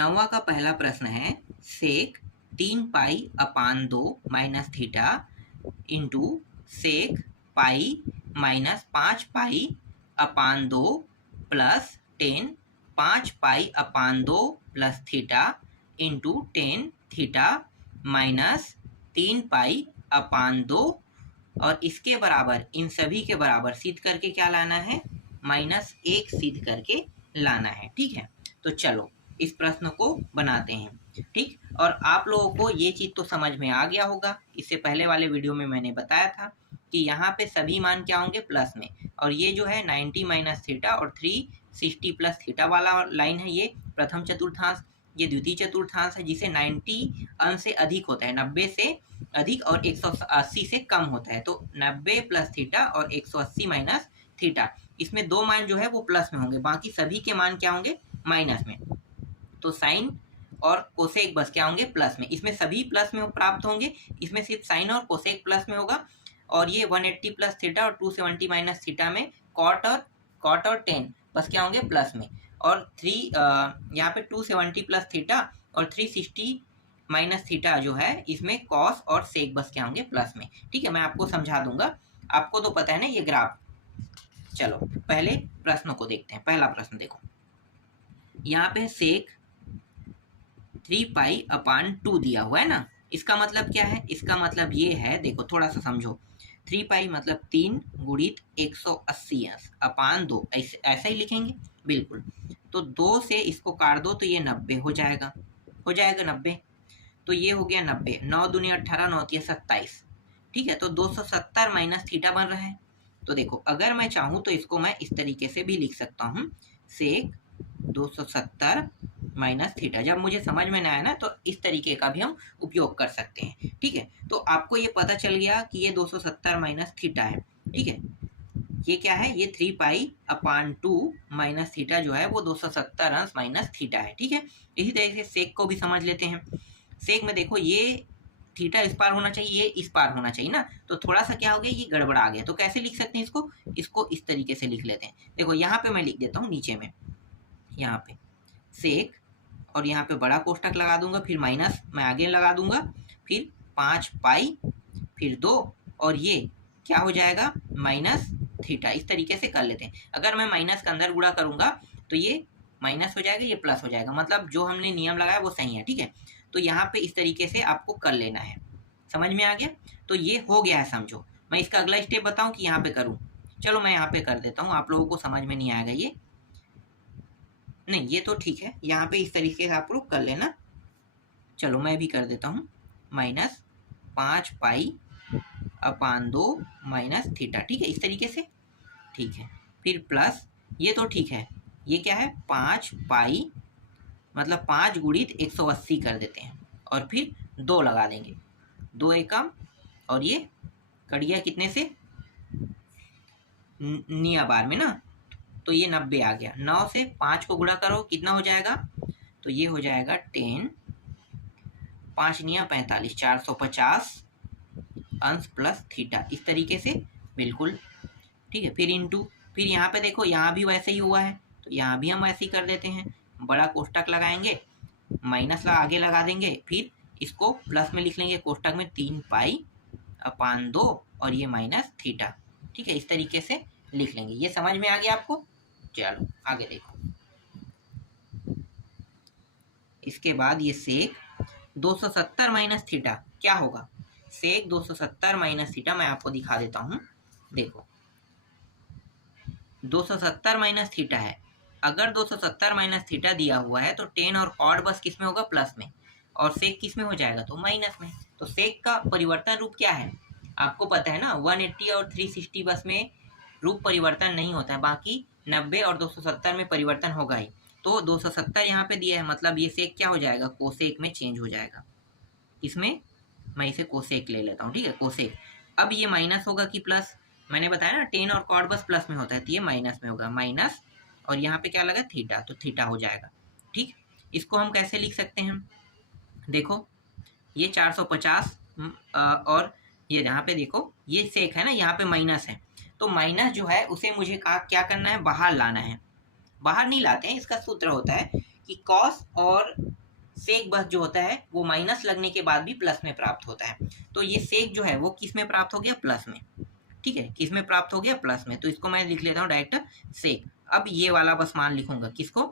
9वां का पहला प्रश्न है sec 3 pi upon 2 minus theta into sec pi minus 5 pi upon 2 plus 10 5 pi upon 2 plus theta into 10 theta minus 3 pi upon 2 और इसके बराबर इन सभी के बराबर सिद्ध करके क्या लाना है, -1 सिद्ध करके लाना है। ठीक है, तो चलो इस प्रश्न को बनाते हैं। ठीक, और आप लोगों को ये चीज़ तो समझ में आ गया होगा, इससे पहले वाले वीडियो में मैंने बताया था कि यहाँ पे सभी मान क्या होंगे, प्लस में। और ये जो है 90 माइनस थीटा और 360 प्लस थीटा वाला लाइन है, ये प्रथम चतुर्थांश, ये द्वितीय चतुर्थांश है जिसे 90 अंश से अधिक होता है, 90 से अधिक और 180 से कम होता है। तो 90 प्लस थीटा और 180 माइनस थीटा, इसमें दो मान जो है वो प्लस में होंगे, बाकी सभी के मान क्या होंगे, माइनस में। तो साइन और कोसेक बस क्या होंगे, प्लस में। इसमें सभी प्लस में प्राप्त होंगे, इसमें सिर्फ साइन और कोसेक प्लस में होगा। और ये 180 प्लस थीटा और 270 माइनस थीटा में कॉट और टेन बस क्या होंगे, प्लस में। और यहाँ पे 270 प्लस थीटा और 360 माइनस थीटा जो है इसमें कॉस और सेक बस क्या होंगे, प्लस में। ठीक है, मैं आपको समझा दूंगा, आपको तो पता है ना ये ग्राफ। चलो पहले प्रश्न को देखते हैं। पहला प्रश्न देखो, यहाँ पे सेक 3 पाई अपान 2 दिया हुआ है ना। इसका मतलब क्या है, इसका मतलब ये है, देखो थोड़ा सा समझो। 3 पाई मतलब 3 गुणित 180 अंश अपान 2, ऐसा ही लिखेंगे बिल्कुल। तो 2 से इसको काट दो तो ये 90 हो जाएगा, 90। तो ये हो गया 90, 9 दूनी 18, 9 तिया 27। ठीक है, तो 270 माइनस थीटा बन रहा है। तो देखो अगर मैं चाहूँ तो इसको मैं इस तरीके से भी लिख सकता हूँ, सेक 270 माइनस थीटा। जब मुझे समझ में ना आए ना तो इस तरीके का भी हम उपयोग कर सकते हैं। ठीक है, तो आपको ये पता चल गया कि ये 270 माइनस थीटा है। ठीक है, ये क्या है, ये 3 पाई अपान 2 माइनस थीटा जो है वो 270 अंश माइनस थीटा है। ठीक है, इसी तरीके से सेक को भी समझ लेते हैं। सेक में देखो ये थीटा इस पार होना चाहिए, ये इस पार होना चाहिए ना, तो थोड़ा सा क्या हो गया, ये गड़बड़ा गया। तो कैसे लिख सकते हैं इसको इस तरीके से लिख लेते हैं। देखो यहाँ पे मैं लिख देता हूँ नीचे में, यहाँ पे सेक और यहाँ पे बड़ा कोष्टक लगा दूंगा, फिर माइनस मैं आगे लगा दूंगा, फिर 5 पाई, फिर 2 और ये क्या हो जाएगा, माइनस थीटा। इस तरीके से कर लेते हैं। अगर मैं माइनस का अंदर गुणा करूंगा तो ये माइनस हो जाएगा, ये प्लस हो जाएगा, मतलब जो हमने नियम लगाया वो सही है। ठीक है, तो यहाँ पे इस तरीके से आपको कर लेना है। समझ में आ गया? तो ये हो गया है, समझो। मैं इसका अगला स्टेप बताऊं कि यहाँ पे करूं? चलो मैं यहाँ पे कर देता हूँ, आप लोगों को समझ में नहीं आएगा ये, नहीं ये तो ठीक है, यहाँ पे इस तरीके से आप लोग कर लेना। चलो मैं भी कर देता हूँ, minus 5 pi upon 2 minus theta. ठीक है, इस तरीके से। ठीक है, फिर प्लस, ये तो ठीक है, ये क्या है, 5 पाई मतलब 5 गुणित 180 कर देते हैं और फिर 2 लगा देंगे, 2 एकम और ये कट गया कितने से, निया बार में ना, तो ये 90 आ गया। 9 से 5 को गुणा करो, कितना हो जाएगा, तो ये हो जाएगा 10, 5 निया 45, 450 अंश प्लस थीटा, इस तरीके से बिल्कुल। ठीक है, फिर इंटू, फिर यहाँ पे देखो यहाँ भी वैसे ही हुआ है, तो यहाँ भी हम ऐसे ही कर देते हैं, बड़ा कोष्टक लगाएंगे, माइनस आगे लगा देंगे, फिर इसको प्लस में लिख लेंगे कोष्टक में, 3 पाई अपान 2 और ये माइनस थीटा। ठीक है, इस तरीके से लिख लेंगे। ये समझ में आ गया आपको? चलो आगे देखो। इसके बाद ये सेक 270 माइनस थीटा क्या होगा, सेक 270 माइनस थीटा मैं आपको दिखा देता हूँ। देखो 270 माइनस थीटा है, अगर 270 माइनस थीटा दिया हुआ है तो 10 और कॉड बस किस में होगा, प्लस में, और सेक किस में हो जाएगा, तो माइनस में। तो सेक का परिवर्तन रूप क्या है, आपको पता है ना, 180 और 360 बस में रूप परिवर्तन नहीं होता है, बाकी 90 और 270 में परिवर्तन होगा ही। तो 270 यहाँ पे दिया है, मतलब ये सेक क्या हो जाएगा, कोसेक में चेंज हो जाएगा। इसमें मैं इसे कोसेक ले लेता हूँ। ठीक है, कोसेक। अब ये माइनस होगा कि प्लस, मैंने बताया ना 10 और कॉड बस प्लस में होता है, तो ये माइनस में होगा, माइनस, और यहाँ पे क्या लगा, थीटा, तो थीटा हो जाएगा। ठीक, इसको हम कैसे लिख सकते हैं, देखो ये 450 और ये यहाँ पे देखो ये सेक है ना, यहाँ पे माइनस है, तो माइनस जो है उसे मुझे क्या करना है, बाहर लाना है। बाहर नहीं लाते हैं, इसका सूत्र होता है कि कॉस और सेक बस जो होता है वो माइनस लगने के बाद भी प्लस में प्राप्त होता है। तो ये सेक जो है वो किस में प्राप्त हो गया, प्लस में। ठीक है, किस में प्राप्त हो गया, प्लस में। तो इसको मैं लिख लेता हूँ डायरेक्ट सेक। अब ये वाला बस मान लिखूंगा, किसको,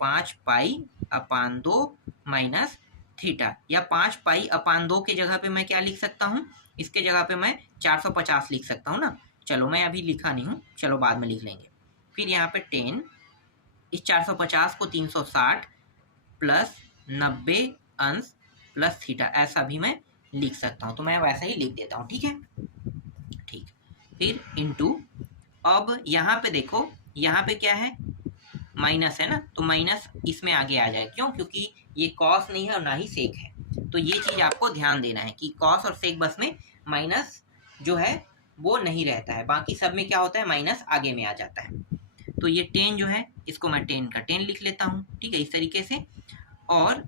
5 पाई अपान 2 माइनस थीटा, या 5 पाई अपान 2 के जगह पे मैं क्या लिख सकता हूँ, इसके जगह पे मैं 450 लिख सकता हूँ ना। चलो मैं अभी लिखा नहीं हूँ, चलो बाद में लिख लेंगे। फिर यहाँ पे 10, इस 450 को 360 प्लस 90 अंश प्लस थीटा, ऐसा भी मैं लिख सकता हूँ। तो मैं वैसा ही लिख देता हूँ, ठीक है। ठीक, फिर इंटू, अब यहाँ पे देखो, यहाँ पे क्या है, माइनस है ना, तो माइनस इसमें आगे आ जाए। क्यों, क्योंकि ये कॉस नहीं है और ना ही सेक है। तो ये चीज आपको ध्यान देना है कि कॉस और सेक बस में माइनस जो है वो नहीं रहता है, बाकी सब में क्या होता है, माइनस आगे में आ जाता है। तो ये 10 जो है, इसको मैं 10 का 10 लिख लेता हूँ, ठीक है, इस तरीके से। और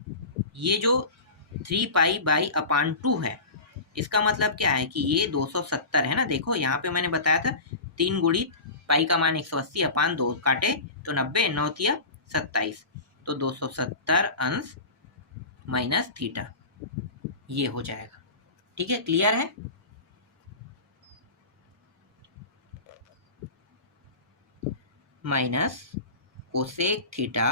ये जो 3 पाई बाई अपान 2 है, इसका मतलब क्या है कि ये 270 है ना। देखो यहाँ पे मैंने बताया था 3 गुणित पाई का मान 180 अपान 2 काटे तो 90, 9 तिया 27, तो 270 अंश माइनस थीटा, ये हो जाएगा। ठीक है, क्लियर है। माइनस कोसेक थीटा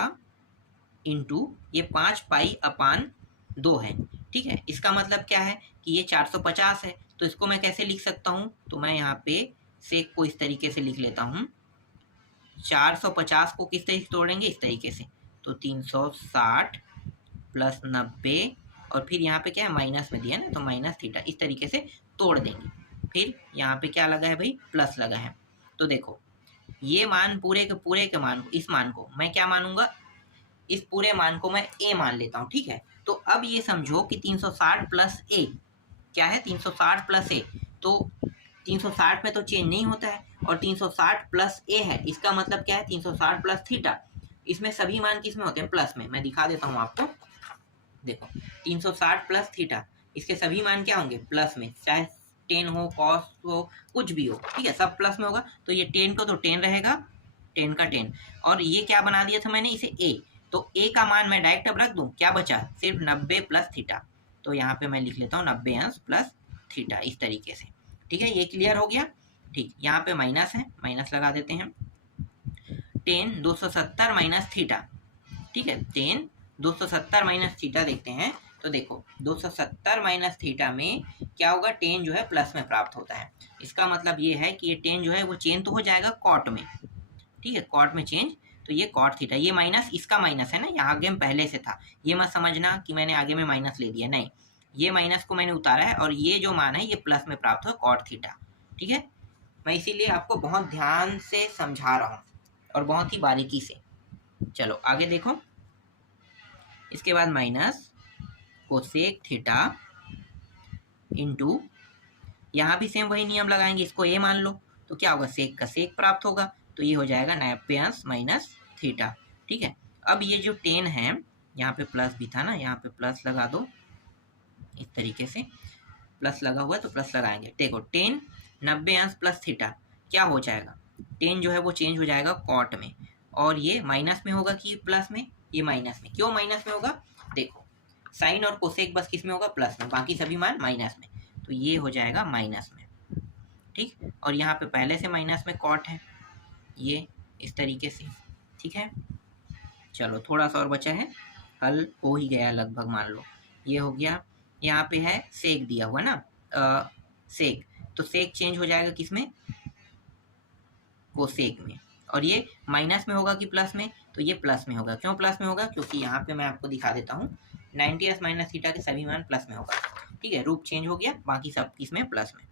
इंटू ये 5 पाई अपान 2 है। ठीक है, इसका मतलब क्या है कि ये 450 है, तो इसको मैं कैसे लिख सकता हूँ, तो मैं यहाँ पे सेक को इस तरीके से लिख लेता हूँ। 450 को किस तरीके से तोड़ेंगे, इस तरीके से, तो 360 प्लस 90, और फिर यहाँ पे क्या है, माइनस में दिया ना, तो माइनस थीटा, इस तरीके से तोड़ देंगे। फिर यहाँ पे क्या लगा है भाई, प्लस लगा है। तो देखो ये मान पूरे के मान को, इस मान को मैं क्या मानूंगा, इस पूरे मान को मैं a मान लेता हूँ। ठीक है, तो अब ये समझो कि 360 प्लस a क्या है, 360 प्लस a, तो 360 में तो चेंज नहीं होता है, और 360 प्लस a है, इसका मतलब क्या है, 360 प्लस थीटा। इसमें सभी मान किस में होते हैं, प्लस में। मैं दिखा देता हूँ आपको, देखो 360 प्लस थीटा, इसके सभी मान क्या होंगे, प्लस में, चाहे 10 हो, कॉस हो, कुछ भी हो, ठीक है, सब प्लस में होगा। तो ये 10 को तो 10 रहेगा, 10 का 10, और ये क्या बना दिया था मैंने, इसे a, तो a का मान मैं डायरेक्ट अब रख दूं, क्या बचा, सिर्फ 90 प्लस थीटा। तो यहाँ पे मैं लिख लेता हूँ 90 अंश प्लस थीटा, इस तरीके से। ठीक है, ये क्लियर हो गया। ठीक, यहाँ पे माइनस है, माइनस लगा देते हैं। 10 270 माइनस थीटा, ठीक है, 10 270 माइनस थीटा देखते हैं। तो देखो 270 माइनस थीटा में क्या होगा, 10 जो है प्लस में प्राप्त होता है। इसका मतलब ये है कि ये 10 जो है वो चेंज तो हो जाएगा कॉट में, ठीक है, कॉट में चेंज, तो ये कॉट थीटा, ये माइनस इसका माइनस है ना, यहाँ आगे में पहले से था। ये मत समझना कि मैंने आगे में माइनस ले दिया, नहीं, ये माइनस को मैंने उतारा है, और ये जो मान है ये प्लस में प्राप्त हुआ, कॉट थीटा। ठीक है, मैं इसीलिए आपको बहुत ध्यान से समझा रहा हूँ और बहुत ही बारीकी से। चलो आगे देखो, इसके बाद माइनस कोसेक थीटा इंटू, यहाँ भी सेम वही नियम लगाएंगे, इसको ए मान लो, तो क्या होगा, सेक का सेक प्राप्त होगा, तो ये हो जाएगा 90 अंश माइनस थीटा। ठीक है, अब ये जो 10 है, यहाँ पे प्लस भी था ना, यहाँ पे प्लस लगा दो, इस तरीके से प्लस लगा हुआ है तो प्लस लगाएंगे। देखो 10 90 अंश प्लस थीटा क्या हो जाएगा, 10 जो है वो चेंज हो जाएगा कॉट में, और ये माइनस में होगा कि प्लस में, ये माइनस में। क्यों माइनस में होगा, देखो साइन और कोसेक बस किस में होगा, प्लस में, बाकी सभी मान माइनस में, तो ये हो जाएगा माइनस में। ठीक, और यहाँ पे पहले से माइनस में कॉट है, ये इस तरीके से। ठीक है, चलो थोड़ा सा और बचा है, हल हो ही गया लगभग, मान लो ये हो गया। यहाँ पे है सेक दिया हुआ ना, सेक, तो सेक चेंज हो जाएगा किसमें, कोसेक में, और ये माइनस में होगा कि प्लस में, तो ये प्लस में होगा। क्यों प्लस में होगा, क्योंकि यहाँ पे मैं आपको दिखा देता हूँ, 90 माइनस थीटा के सभी मान प्लस में होगा। ठीक है, रूप चेंज हो गया, बाकी सब किसमें, प्लस में।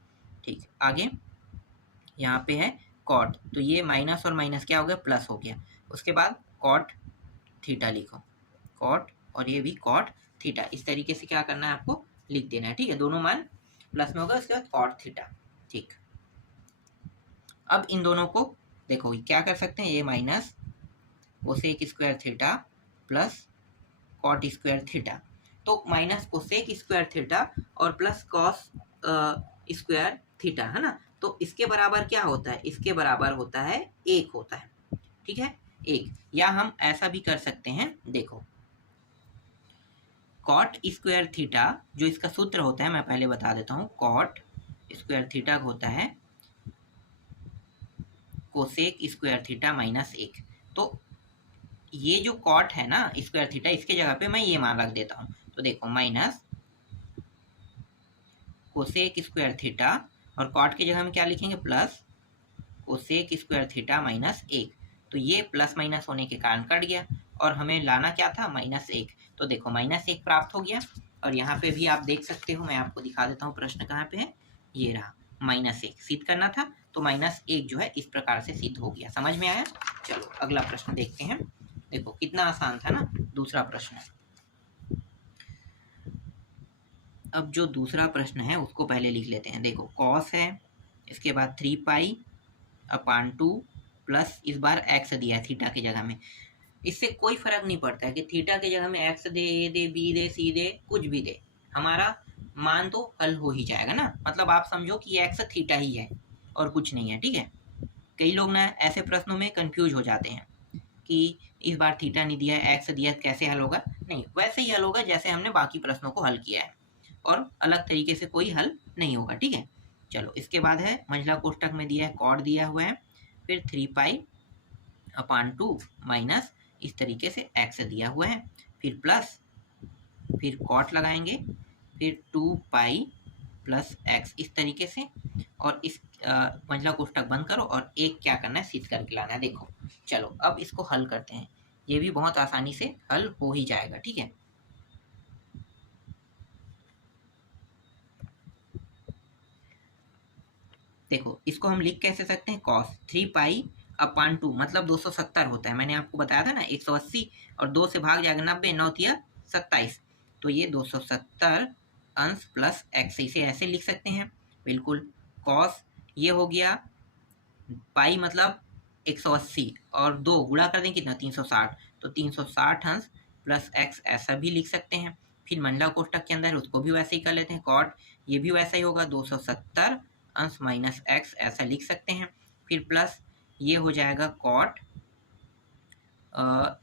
ठीक, आगे यहाँ पे है कॉट, तो ये माइनस और माइनस क्या हो गया, प्लस हो गया। उसके बाद कॉट थीटा लिखो, कॉट, और ये भी कॉट थीटा, इस तरीके से क्या करना है, आपको लिख देना है। ठीक है, दोनों मान प्लस में होगा, उसके बाद कॉट थीटा। ठीक, अब इन दोनों को देखो क्या कर सकते हैं, ये minus cosec square theta plus cot square theta, तो माइनस कोसेक स्क्वायर थीटा और प्लस कॉस स्क्वायर थीटा, है ना, तो इसके बराबर क्या होता है, इसके बराबर होता है 1 होता है। ठीक है, 1, या हम ऐसा भी कर सकते हैं, देखो कॉट स्क्वायर थीटा जो इसका सूत्र होता है मैं पहले बता देता हूँ, कॉट स्क्वायर थीटा होता है कोसेक स्क्वायर थीटा माइनस 1। तो ये जो कॉट है ना स्क्वायर थीटा, इसके जगह पे मैं ये मान रख देता हूँ। तो देखो माइनस कोसेक स्क्वायर थीटा, और कॉट की जगह में क्या लिखेंगे, plus cosec square theta minus 1। तो ये प्लस माइनस होने के कारण कट गया, और हमें लाना क्या था, -1। तो देखो -1 प्राप्त हो गया। और यहाँ पे भी आप देख सकते हो, मैं आपको दिखा देता हूँ प्रश्न कहाँ पे है, ये रहा -1 सिद्ध करना था। तो -1 जो है इस प्रकार से सिद्ध हो गया। समझ में आया? चलो अगला प्रश्न देखते हैं। देखो कितना आसान था ना दूसरा प्रश्न। अब जो दूसरा प्रश्न है उसको पहले लिख लेते हैं। देखो कॉस है, इसके बाद 3π/2 प्लस इस बार एक्स दिया है थीटा की जगह में। इससे कोई फर्क नहीं पड़ता है कि थीटा की जगह में एक्स दे, ए दे, बी दे, सी दे, कुछ भी दे, हमारा मान तो हल हो ही जाएगा ना। मतलब आप समझो कि एक्स थीटा ही है और कुछ नहीं है, ठीक है। कई लोग ना ऐसे प्रश्नों में कंफ्यूज हो जाते हैं कि इस बार थीटा नहीं दिया है, एक्स दिया है, कैसे हल होगा। नहीं, वैसे ही हल होगा जैसे हमने बाकी प्रश्नों को हल किया है, और अलग तरीके से कोई हल नहीं होगा, ठीक है। चलो इसके बाद है मंझला कोष्टक में दिया है कॉट दिया हुआ है, फिर 3π/2 माइनस इस तरीके से एक्स दिया हुआ है, फिर प्लस, फिर कॉट लगाएंगे, फिर 2π प्लस एक्स इस तरीके से, और इस मंझला कोष्टक बंद करो और एक क्या करना है, सिद्ध करके लाना है। देखो चलो अब इसको हल करते हैं। ये भी बहुत आसानी से हल हो ही जाएगा, ठीक है। देखो इसको हम लिख कैसे सकते हैं, कॉस 3π/2 मतलब 270 होता है। मैंने आपको बताया था ना 180, और 2 से भाग जाएगा 90, 9 तिया 27। तो ये 270 अंश प्लस एक्स, इसे ऐसे लिख सकते हैं बिल्कुल। कॉस ये हो गया पाई मतलब 180, और 2 गुणा कर दें कितना, 360। तो 360 अंश प्लस एक्स ऐसा भी लिख सकते हैं। फिर मंडला कोष्टक के अंदर उसको भी वैसे ही कर लेते हैं, कॉट ये भी वैसा ही होगा, 270 अंश माइनस एक्स ऐसा लिख सकते हैं। फिर प्लस ये हो जाएगा कॉट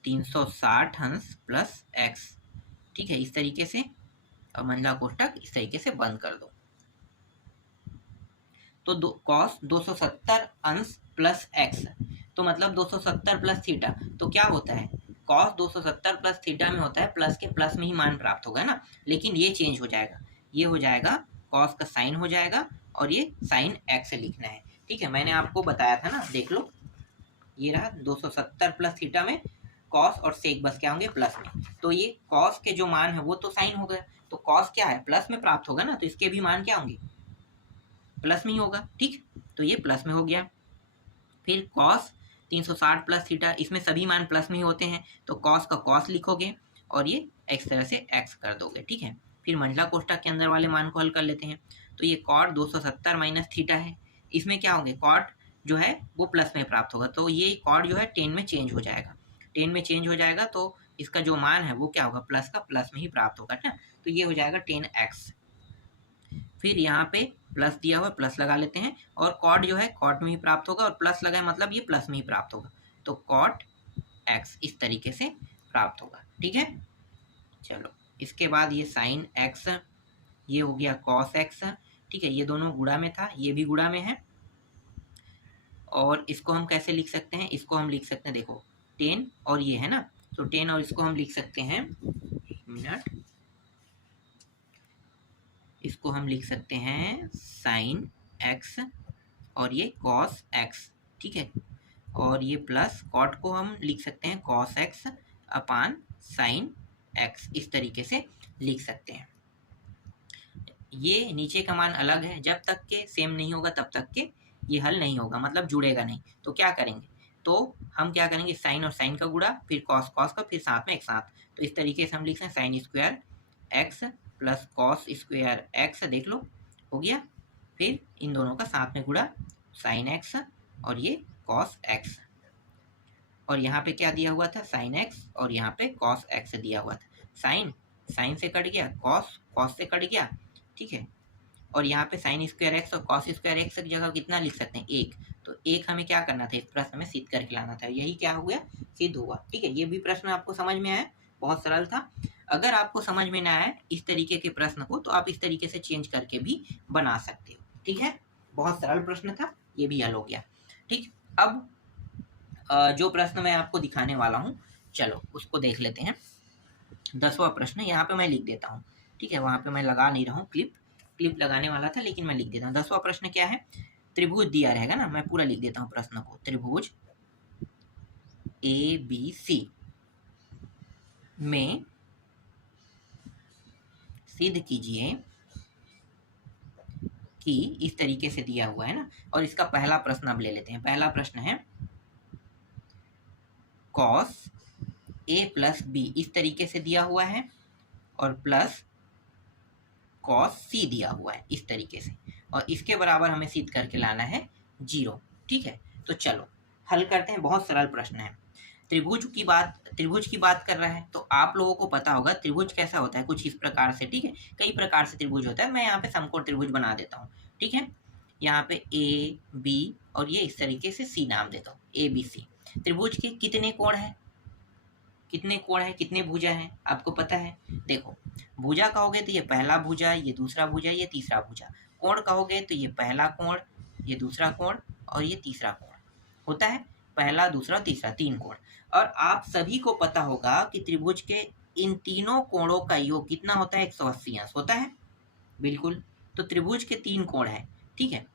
360 अंश प्लस एक्स, ठीक है। इस तरीके से मंडला कोष्टक इस तरीके से बंद कर दो। तो कॉस 270 अंश प्लस एक्स, तो मतलब 270 प्लस थीटा, तो क्या होता है, कॉस 270 प्लस थीटा में होता है प्लस के प्लस में ही मान प्राप्त होगा ना। लेकिन ये चेंज हो जाएगा, ये हो जाएगा कॉस का साइन हो जाएगा, और ये साइन एक्स लिखना है, ठीक है। मैंने आपको बताया था ना, देख लो ये रहा 270 प्लस थीटा में कॉस और सेक बस क्या होंगे, प्लस में। तो ये कॉस के जो मान है वो तो साइन हो गया, तो कॉस क्या है, प्लस में प्राप्त होगा ना, तो इसके भी मान क्या होंगे, प्लस में ही होगा, ठीक। तो ये प्लस में हो गया। फिर कॉस 360 प्लस थीटा, इसमें सभी मान प्लस में ही होते हैं, तो कॉस का कॉस लिखोगे और ये एक्स तरह से एक्स कर दोगे, ठीक है। फिर मंडला कोष्टक के अंदर वाले मान को हल कर लेते हैं। तो ये कॉट 270 माइनस थीटा है, इसमें क्या होंगे, कॉट जो है वो प्लस में प्राप्त होगा, तो ये कॉट जो है 10 में चेंज हो जाएगा, 10 में चेंज हो जाएगा, तो इसका जो मान है वो क्या होगा, प्लस का प्लस में ही प्राप्त होगा ना। तो ये हो जाएगा 10x। फिर यहाँ पे प्लस दिया हुआ, प्लस लगा लेते हैं, और कॉट जो है कॉट में ही प्राप्त होगा, और प्लस लगाए मतलब ये प्लस में ही प्राप्त होगा, तो कॉट एक्स इस तरीके से प्राप्त होगा, ठीक है। चलो इसके बाद ये साइन एक्स, ये हो गया कॉस एक्स, ठीक है। ये दोनों गुणा में था, ये भी गुणा में है, और इसको हम कैसे लिख सकते हैं, इसको हम लिख सकते हैं, देखो 10 और ये है ना, तो 10 और इसको हम लिख सकते हैं, एक मिनट, इसको हम लिख सकते हैं साइन एक्स और ये कॉस एक्स, ठीक है। और ये प्लस कॉट को हम लिख सकते हैं कॉस एक्स अपान साइन एक्स, इस तरीके से लिख सकते हैं। ये नीचे का मान अलग है, जब तक के सेम नहीं होगा तब तक के ये हल नहीं होगा, मतलब जुड़ेगा नहीं। तो क्या करेंगे, तो हम क्या करेंगे, साइन और साइन का गुणा, फिर कॉस कॉस का, फिर साथ में एक साथ। तो इस तरीके से हम लिख सकते हैं sine square x plus cos square x, देख लो हो गया। फिर इन दोनों का साथ में गुणा, साइन एक्स और ये कॉस एक्स, और यहाँ पे क्या दिया हुआ था, साइन एक्स, और यहाँ पे कॉस एक्स दिया हुआ था। साइन साइन से कट गया, कॉस कॉस से कट गया, ठीक है। और यहाँ पे साइन स्क्वायर एक्स और कॉस स्क्वायर एक्स की जगह कितना लिख सकते हैं, 1। तो 1 हमें क्या करना था, इस प्रश्न में सिद्ध करके लाना था। यही क्या हो गया, सिद्ध हुआ। ठीक है, ये भी प्रश्न आपको समझ में आया, बहुत सरल था। अगर आपको समझ में ना आए इस तरीके के प्रश्न को, तो आप इस तरीके से चेंज करके भी बना सकते हो। ठीक है, बहुत सरल प्रश्न था, ये भी हल हो गया। ठीक, अब जो प्रश्न मैं आपको दिखाने वाला हूँ, चलो उसको देख लेते हैं। 10वां प्रश्न यहाँ पे मैं लिख देता हूँ। ठीक है, वहाँ पे मैं लगा नहीं रहा हूँ, क्लिप लगाने वाला था लेकिन मैं लिख देता हूँ। 10वां प्रश्न क्या है, त्रिभुज दिया रहेगा ना, मैं पूरा लिख देता हूँ प्रश्न को। त्रिभुज ABC में सिद्ध कीजिए कि इस तरीके से दिया हुआ है ना। और इसका पहला प्रश्न अब ले लेते हैं। पहला प्रश्न है cos A प्लस बी इस तरीके से दिया हुआ है और प्लस cos C दिया हुआ है इस तरीके से, और इसके बराबर हमें सिद्ध करके लाना है 0। ठीक है, तो चलो हल करते हैं। बहुत सरल प्रश्न है। त्रिभुज की बात कर रहा है, तो आप लोगों को पता होगा त्रिभुज कैसा होता है, कुछ इस प्रकार से। ठीक है, कई प्रकार से त्रिभुज होता है। मैं यहाँ पे समकोण त्रिभुज बना देता हूँ। ठीक है, यहाँ पे ए बी और ये इस तरीके से सी नाम देता हूँ, ABC। त्रिभुज के कितने कोण है, कितने भुजा हैं, आपको पता है। देखो, भुजा कहोगे तो ये पहला भुजा, ये दूसरा भुजा, ये तीसरा भुजा। कोण कहोगे तो ये पहला कोण, ये दूसरा कोण और ये तीसरा कोण होता है। पहला, दूसरा, तीसरा, 3 कोण। और आप सभी को पता होगा कि त्रिभुज के इन तीनों कोणों का योग कितना होता है, 180 अंश होता है। बिल्कुल, तो त्रिभुज के 3 कोण है। ठीक है,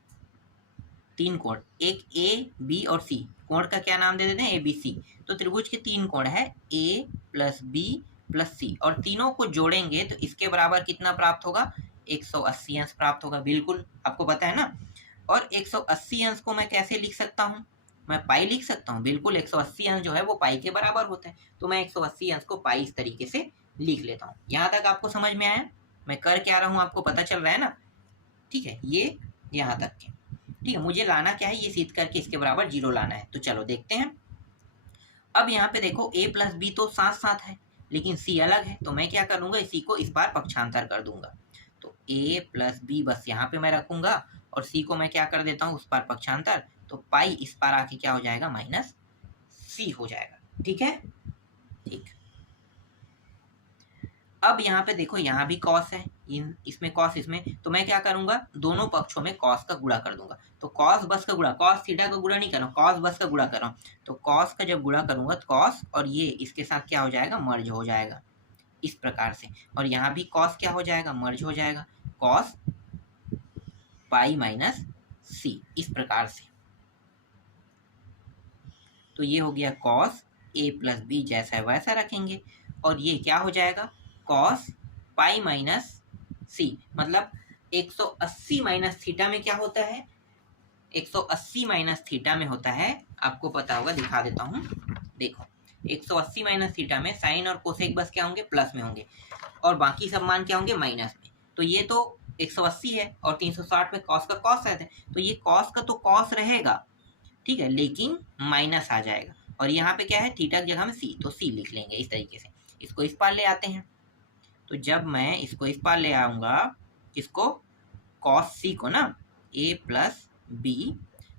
3 कोण, एक ए बी और सी, कोण का क्या नाम दे देते हैं, ABC। तो त्रिभुज के 3 कोण है, A प्लस बी प्लस सी, और तीनों को जोड़ेंगे तो इसके बराबर कितना प्राप्त होगा, 180 अंश प्राप्त होगा। बिल्कुल, आपको पता है ना। और 180 अंश को मैं कैसे लिख सकता हूँ, मैं पाई लिख सकता हूँ। बिल्कुल, 180 अंश जो है वो पाई के बराबर होता है। तो मैं 180 अंश को पाई इस तरीके से लिख लेता हूँ। यहाँ तक आपको समझ में आया, मैं कर क्या रहा हूँ आपको पता चल रहा है ना। ठीक है, ये यहाँ तक के। ठीक है, मुझे लाना क्या है, ये सिद्ध करके इसके बराबर 0 लाना है। तो चलो देखते हैं। अब यहाँ पे देखो A प्लस बी तो साथ साथ है, लेकिन C अलग है। तो मैं क्या करूँगा, इसी को इस बार पक्षांतर कर दूंगा। तो A प्लस बी बस यहाँ पे मैं रखूंगा, और C को मैं क्या कर देता हूँ, उस पार पक्षांतर। तो पाई इस पार आके क्या हो जाएगा, माइनस C हो जाएगा। ठीक है, ठीक। अब यहाँ पे देखो, यहाँ भी कॉस है, इसमें कॉस, इसमें, तो मैं क्या करूंगा, दोनों पक्षों में कॉस का गुणा कर दूंगा। तो कॉस बस का गुणा, कॉस थीटा का गुणा नहीं कर रहा हूँ, कॉस बस का गुणा कर रहा हूँ। तो कॉस का जब गुणा करूंगा तो कॉस और ये इसके साथ क्या हो जाएगा, मर्ज हो जाएगा इस प्रकार से। और यहाँ भी कॉस क्या हो जाएगा, मर्ज हो जाएगा, कॉस पाई माइनस सी इस प्रकार से। तो ये हो गया कॉस A प्लस बी, जैसा है वैसा रखेंगे। और ये क्या हो जाएगा, कॉस पाई माइनस सी, मतलब 180 माइनस थीटा में क्या होता है, 180 माइनस थीटा में होता है, आपको पता होगा, दिखा देता हूँ। देखो, 180 माइनस थीटा में साइन और कोसेक बस क्या होंगे, प्लस में होंगे, और बाकी सब मान क्या होंगे, माइनस में। तो ये तो 180 है और 360 में कॉस का कॉस रहता है, तो ये कॉस का तो कॉस रहेगा। ठीक है, लेकिन माइनस आ जाएगा। और यहाँ पे क्या है, थीटा की जगह में सी, तो सी लिख लेंगे इस तरीके से। इसको इस पार ले आते हैं। तो जब मैं इसको इस पार ले आऊँगा, किसको, कॉस सी को ना, A प्लस बी,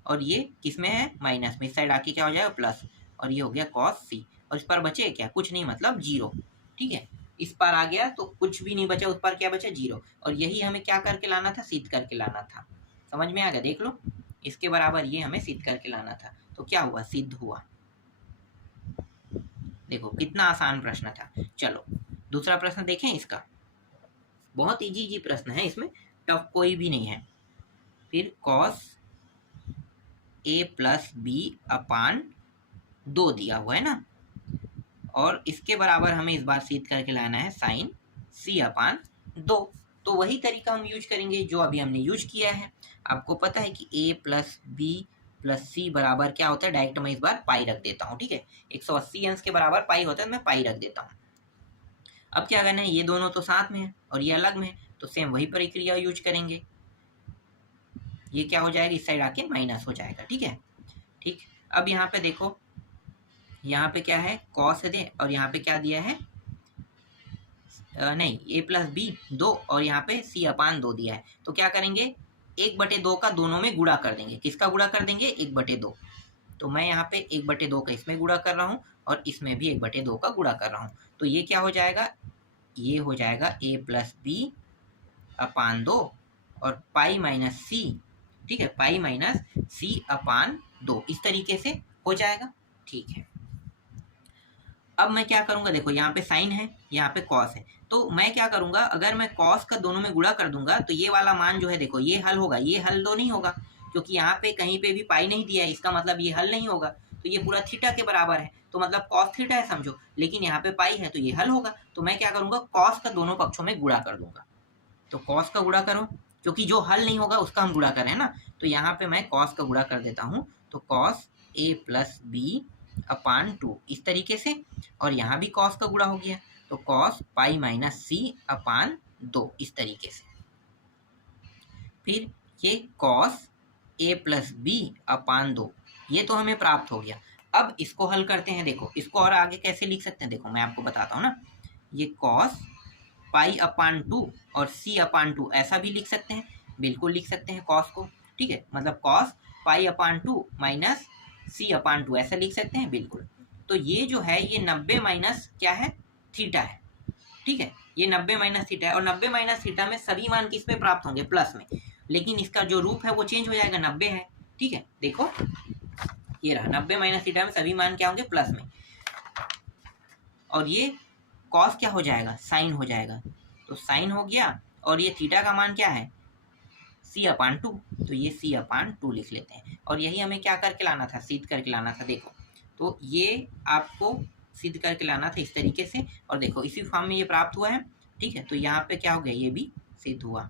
और ये किस में है, माइनस में, इस साइड आके क्या हो जाएगा, प्लस, और ये हो गया कॉस सी। और इस पर बचे क्या, कुछ नहीं, मतलब 0। ठीक है, इस पर आ गया तो कुछ भी नहीं बचा, उस पर क्या बचा, 0। और यही हमें क्या करके लाना था, सिद्ध करके लाना था। समझ में आ गया, देख लो, इसके बराबर ये हमें सिद्ध करके लाना था। तो क्या हुआ, सिद्ध हुआ। देखो कितना आसान प्रश्न था। चलो दूसरा प्रश्न देखें इसका। बहुत इजी प्रश्न है, इसमें टफ कोई भी नहीं है। फिर cos A प्लस बी अपान 2 दिया हुआ है ना, और इसके बराबर हमें इस बार सिद्ध करके लाना है साइन C अपान 2। तो वही तरीका हम यूज करेंगे जो अभी हमने यूज किया है। आपको पता है कि A प्लस बी प्लस सी बराबर क्या होता है, डायरेक्ट मैं इस बार पाई रख देता हूँ। ठीक है, 180 अंश के बराबर पाई होता है, तो मैं पाई रख देता हूँ। अब क्या करना है, ये दोनों तो साथ में है और ये अलग में है, तो सेम वही प्रक्रिया यूज करेंगे। ये क्या हो जाएगा, इस साइड आके माइनस हो जाएगा। ठीक है, ठीक। अब यहाँ पे देखो, यहाँ पे क्या है, कॉस है दे, और यहाँ पे क्या दिया है, नहीं, ए प्लस बी 2 और यहाँ पे सी अपान 2 दिया है, तो क्या करेंगे 1/2 का दोनों में गुणा कर देंगे। किसका गुणा कर देंगे? 1/2। तो मैं यहाँ पे 1/2 का इसमें गुणा कर रहा हूँ और इसमें भी 1/2 का गुणा कर रहा हूँ। तो ये क्या हो जाएगा? ये हो जाएगा ए प्लस बी अपान 2 और पाई माइनस सी, ठीक है, पाई माइनस सी अपान 2, इस तरीके से हो जाएगा। ठीक है, अब मैं क्या करूंगा, देखो यहाँ पे साइन है, यहाँ पे कॉस है, तो मैं क्या करूंगा, अगर मैं कॉस का दोनों में गुणा कर दूंगा तो ये वाला मान जो है, देखो ये हल होगा, ये हल तो नहीं होगा क्योंकि यहाँ पे कहीं पे भी पाई नहीं दिया है, इसका मतलब ये हल नहीं होगा। तो ये पूरा थीटा के बराबर है, तो मतलब कॉस थीटा है समझो, लेकिन यहाँ पे पाई है तो ये हल होगा। तो मैं क्या करूंगा, कॉस का दोनों पक्षों में गुणा कर दूंगा। तो कॉस का गुणा करो, क्योंकि जो हल नहीं होगा उसका हम गुणा करें ना, तो यहाँ पे मैं कॉस का गुणा कर देता हूँ। तो कॉस ए प्लस बी अपान 2 इस तरीके से, और यहाँ भी कॉस का गुणा हो गया, तो कॉस पाई माइनस सी अपान 2 इस तरीके से। फिर ये कॉस ए प्लस बी अपान 2, ये तो हमें प्राप्त हो गया। अब इसको हल करते हैं, देखो इसको और आगे कैसे लिख सकते हैं, देखो मैं आपको बताता हूँ ना। ये कॉस पाई अपान 2 और सी अपान 2 ऐसा भी लिख सकते हैं, बिल्कुल लिख सकते हैं कॉस को, ठीक है, मतलब कॉस पाई अपान 2 माइनस सी अपान 2 ऐसा लिख सकते हैं, बिल्कुल। तो ये जो है ये 90 माइनस क्या है, थीटा है, ठीक है, ये 90 माइनस थीटा है, और 90 माइनस थीटा में सभी मान किस में प्राप्त होंगे, प्लस में, लेकिन इसका जो रूप है वो चेंज हो जाएगा, 90 है, ठीक है, देखो ये रहा 90 माइनस थीटा में सभी मान क्या होंगे, प्लस में, और ये कॉस क्या हो जाएगा, साइन हो जाएगा, तो साइन हो गया, और ये थीटा का मान क्या है, सी अपान 2, तो ये सी अपान 2 लिख लेते हैं। और यही हमें क्या करके लाना था, सिद्ध करके लाना था, देखो तो ये आपको सिद्ध करके लाना था इस तरीके से, और देखो इसी फॉर्म में ये प्राप्त हुआ है, ठीक है, तो यहाँ पे क्या हो गया, ये भी सिद्ध हुआ,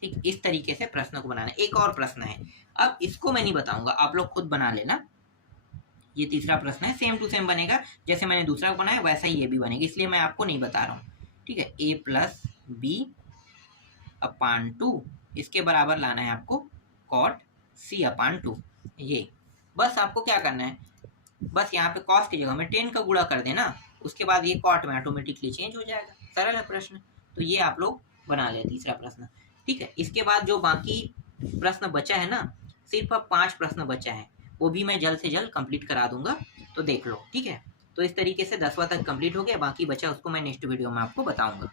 ठीक, इस तरीके से प्रश्न को बनाना। एक और प्रश्न है, अब इसको मैं नहीं बताऊंगा, आप लोग खुद बना लेना। ये तीसरा प्रश्न है, सेम टू सेम बनेगा, जैसे मैंने दूसरा बनाया वैसा ही ये भी बनेगा, इसलिए मैं आपको नहीं बता रहा हूँ, ठीक है। ए प्लस बी अपान 2 इसके बराबर लाना है आपको कॉट सी अपान 2, ये बस आपको क्या करना है, बस यहाँ पे कॉस की जगह में 10 का गुणा कर देना, उसके बाद ये कॉट में ऑटोमेटिकली चेंज हो जाएगा, सरल है प्रश्न। तो ये आप लोग बना ले तीसरा प्रश्न, ठीक है। इसके बाद जो बाकी प्रश्न बचा है ना, सिर्फ अब 5 प्रश्न बचा है, वो भी मैं जल्द से जल्द कंप्लीट करा दूंगा, तो देख लो, ठीक है। तो इस तरीके से 10वां तक कंप्लीट हो गया, बाकी बचा उसको मैं नेक्स्ट वीडियो में आपको बताऊंगा।